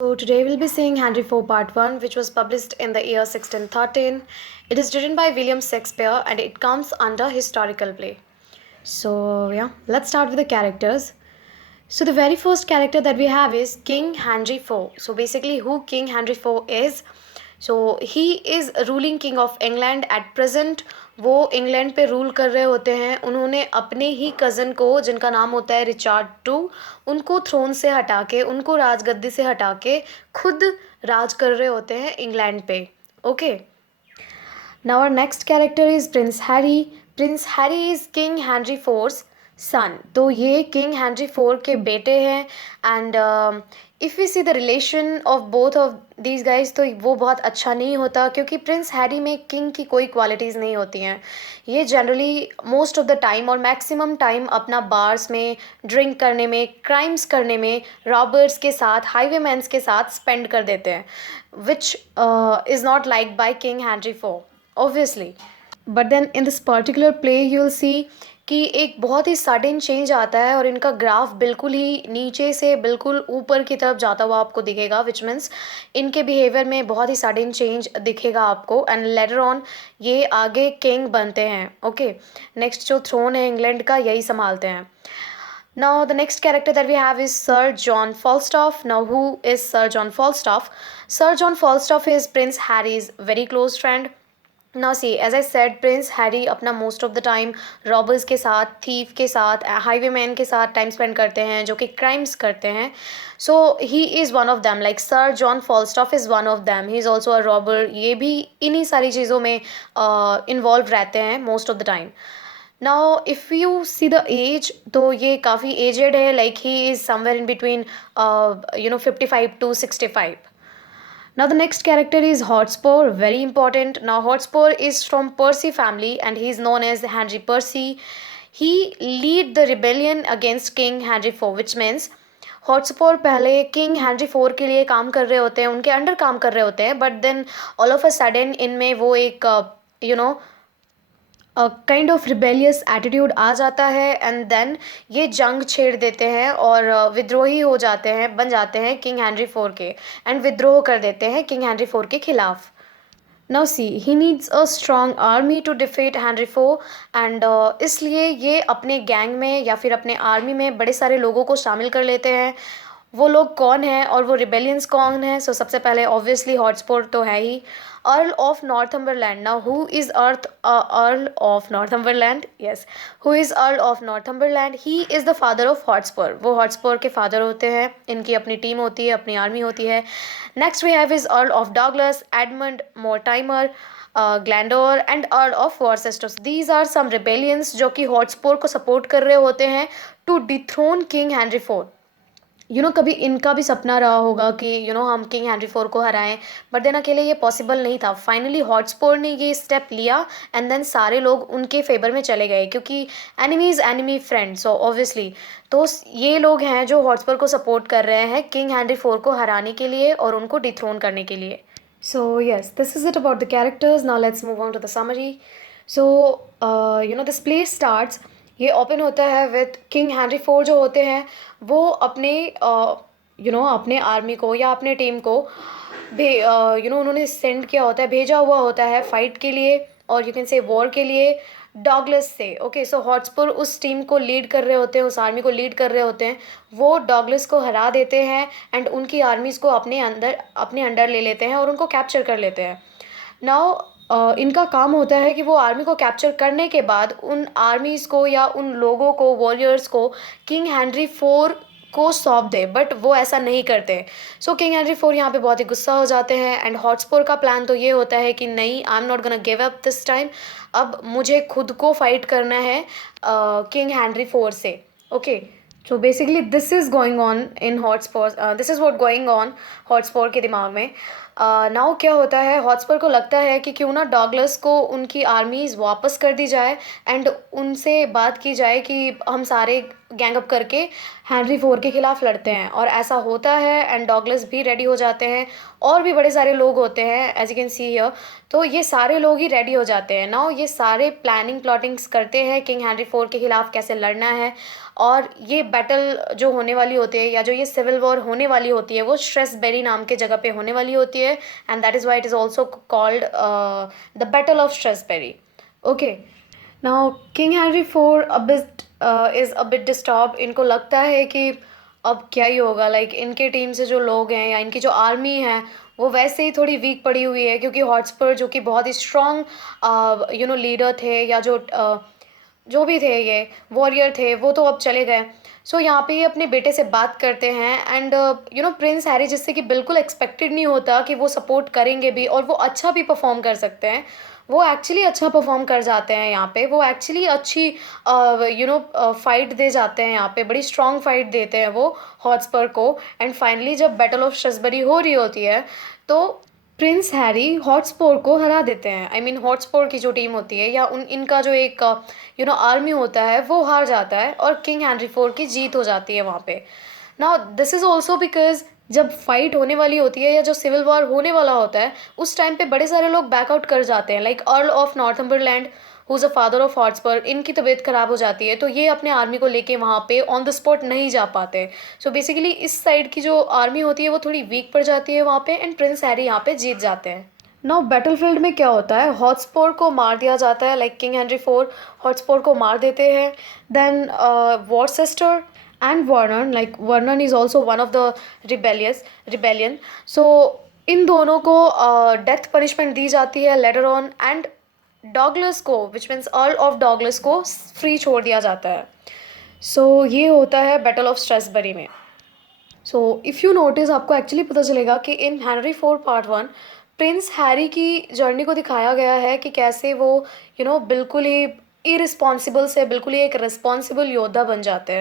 So today we'll be seeing Henry IV Part 1, which was published in the year 1613. It is written by William Shakespeare and it comes under historical play. So yeah, let's start with the characters. So the very first character that we have is King Henry IV. So basically who King Henry IV is, so he is ruling king of England at present. वो England पे rule कर रहे होते हैं। उन्होंने अपने ही cousin को, जिनका नाम होता है रिचार्ड टू, उनको थ्रोन से हटा के, उनको राजगद्दी से हटा के खुद राज कर रहे होते हैं इंग्लैंड पे। Okay, now our next character is Prince Harry. Prince Harry is King Henry Four's son. तो ये किंग हेनरी फोर के बेटे हैं। And if we see the relation of both of these guys, तो वो बहुत अच्छा नहीं होता, क्योंकि प्रिंस हैरी में किंग की कोई क्वालिटीज़ नहीं होती हैं। ये generally most of the time और मैक्सिमम टाइम अपना बार्स में, ड्रिंक करने में, क्राइम्स करने में, रॉबर्स के साथ, हाईवे मैन्स के साथ स्पेंड कर देते हैं, which is not like by King Henry four obviously. But then in this particular play you will see कि एक बहुत ही सडन चेंज आता है और इनका ग्राफ बिल्कुल ही नीचे से बिल्कुल ऊपर की तरफ जाता हुआ आपको दिखेगा, विच मीन्स इनके बिहेवियर में बहुत ही सडन चेंज दिखेगा आपको। एंड लेटर ऑन ये आगे किंग बनते हैं। ओके, नेक्स्ट जो थ्रोन है इंग्लैंड का, यही संभालते हैं। Now the next character that we have is Sir John Falstaff. Now who is Sir John Falstaff? Sir John Falstaff is Prince Harry's very close friend. Now see, as I said, Prince Harry अपना most of the time robbers के साथ, thief के साथ, highwayman के साथ time spend करते हैं, जो कि crimes करते हैं. So he is one of them. Like Sir John Falstaff is one of them. He is also a robber. ये भी इन्हीं सारी चीज़ों में involved रहते हैं most of the time. Now if you see the age, तो ये काफ़ी aged है. Like he is somewhere in between 55 to 65. Now the next character is Hotspur, very important. Now Hotspur is from Percy family and he is known as Henry Percy. He lead the rebellion against King Henry IV, which means हॉटस्पॉर पहले king Henry four के लिए काम कर रहे होते हैं, उनके under काम कर रहे होते हैं, but then all of a sudden इनमें वो एक काइंड ऑफ रिबेलियस एटीट्यूड आ जाता है एंड देन ये जंग छेड़ देते हैं और विद्रोही हो जाते हैं, बन जाते हैं किंग हेनरी फोर के, एंड विद्रोह कर देते हैं किंग हेनरी फोर के खिलाफ। Now see, he needs a strong army to defeat Henry four and इसलिए ये अपने गैंग में या फिर अपने आर्मी में बड़े सारे लोगों को शामिल कर लेते हैं। वो लोग कौन हैं और वो रिबेलियंस कौन है? सो सबसे पहले ऑब्वियसली हॉटस्पॉट तो है ही। Earl of Northumberland. Now who is Earl of Northumberland? Yes, who is Earl of Northumberland? He is the father of Hotspur. वो हॉटस्पर के फादर होते हैं। इनकी अपनी टीम होती है, अपनी आर्मी होती है। Next we have is Earl of Douglas, Edmund Mortimer, Glendower and Earl of Worcester. These are some rebellions जो कि हॉटस्पर को सपोर्ट कर रहे होते हैं to dethrone King Henry Four. कभी इनका भी सपना रहा होगा कि हम किंग हेनरी फोर को हराएं, बट देन अकेले ये पॉसिबल नहीं था। फाइनली हॉटस्पॉर ने ये स्टेप लिया एंड देन सारे लोग उनके फेवर में चले गए, क्योंकि enemy is enemy friend, so obviously तो ये लोग हैं जो हॉटस्पॉर को सपोर्ट कर रहे हैं किंग हेनरी फोर को हराने के लिए और उनको डिथ्रोन करने के लिए। So yes, this is it about the characters. Now let's move on to the summary. So this play starts, ये ओपन होता है विद किंग हेनरी फोर जो होते हैं वो अपने अपने आर्मी को या अपने टीम को उन्होंने सेंड किया होता है, भेजा हुआ होता है फाइट के लिए, और यू कैन से वॉर के लिए, डॉगलस से। ओके, सो हॉटस्पर उस टीम को लीड कर रहे होते हैं, उस आर्मी को लीड कर रहे होते हैं। वो डॉगलस को हरा देते हैं एंड उनकी आर्मीज़ को अपने अंडर ले लेते हैं और उनको कैप्चर कर लेते हैं। नाउ इनका काम होता है कि वो आर्मी को कैप्चर करने के बाद उन आर्मीज़ को या उन लोगों को, वॉरियर्स को किंग हेनरी फोर को सौंप दे, बट वो ऐसा नहीं करते। सो किंग हेनरी फोर यहाँ पे बहुत ही गुस्सा हो जाते हैं एंड हॉटस्पॉर का प्लान तो ये होता है कि नहीं, I am not gonna give up this time. अब मुझे खुद को फाइट करना है किंग हेनरी फोर से। Okay, so basically this is going on in Hotspur, this is what going on Hotspur के दिमाग में। नाउ क्या होता है, हॉटस्पर को लगता है कि क्यों ना डॉगलस को उनकी आर्मीज़ वापस कर दी जाए एंड उनसे बात की जाए कि हम सारे गैंग अप करके हेनरी फोर के खिलाफ लड़ते हैं, और ऐसा होता है एंड डॉगलस भी रेडी हो जाते हैं, और भी बड़े सारे लोग होते हैं as you can see here. तो ये सारे लोग ही रेडी हो जाते हैं नाउ, ये सारे प्लानिंग प्लॉटिंग्स करते हैं किंग हेनरी फोर के खिलाफ कैसे लड़ना है। और ये बैटल जो होने वाली होती है, या जो ये सिविल वॉर होने वाली होती है, वो श्रेसबेरी नाम के जगह पे होने वाली होती है, and that is why it is also called the battle of Shrewsbury. Okay, now king Henry four is a bit disturb. इनको लगता है कि अब क्या ही होगा, लाइक इनके टीम से जो लोग हैं या इनकी जो आर्मी है वो वैसे ही थोड़ी वीक पड़ी हुई है, क्योंकि हॉटस्पर जो कि बहुत ही स्ट्रॉन्ग लीडर थे, या जो भी थे ये वॉरियर थे, वो तो अब चले गए। सो यहाँ पे ये अपने बेटे से बात करते हैं, एंड प्रिंस हैरी, जिससे कि बिल्कुल एक्सपेक्टेड नहीं होता कि वो सपोर्ट करेंगे भी और वो अच्छा भी परफॉर्म कर सकते हैं, वो एक्चुअली अच्छा परफॉर्म कर जाते हैं यहाँ पे। वो एक्चुअली अच्छी फाइट दे जाते हैं यहाँ पे, बड़ी स्ट्रॉन्ग फाइट देते हैं वो हॉटस्पर को। एंड फाइनली जब बैटल ऑफ श्रेसबरी हो रही होती है, तो प्रिंस हैरी हॉटस्पर को हरा देते हैं। आई मीन हॉटस्पर की जो टीम होती है, या इनका जो एक आर्मी होता है, वो हार जाता है और किंग हेनरी फोर की जीत हो जाती है वहाँ पे। Now this is also because जब फाइट होने वाली होती है, या जो सिविल वॉर होने वाला होता है, उस टाइम पे बड़े सारे लोग बैकआउट कर जाते हैं, like earl of Northumberland who is a father of Hotspur, इनकी तबीयत खराब हो जाती है, तो ये अपने आर्मी को लेके वहाँ पे ऑन द स्पॉट नहीं जा पाते। सो बेसिकली इस साइड की जो आर्मी होती है वो थोड़ी वीक पड़ जाती है वहाँ पे, एंड प्रिंस हैरी यहाँ पे जीत जाते हैं। नाउ बैटलफील्ड में क्या होता है, हॉटस्पर को मार दिया जाता है, like king Henry four Hotspur को मार देते हैं। Then Worcester and Vernon, like Vernon is also one of the rebellion. So इन दोनों को डेथ पनिशमेंट दी जाती है लेटर ऑन, एंड डॉगलस को, which means earl of Douglas को, फ्री छोड़ दिया जाता है। सो ये होता है बैटल ऑफ स्ट्रेसबरी में। सो इफ़ यू नोटिस, आपको एक्चुअली पता चलेगा कि in Henry four part one prince Harry की जर्नी को दिखाया गया है कि कैसे वो बिल्कुल ही इरिस्पॉन्सिबल से बिल्कुल ही एक रिस्पॉन्सिबल योद्धा बन जाते हैं।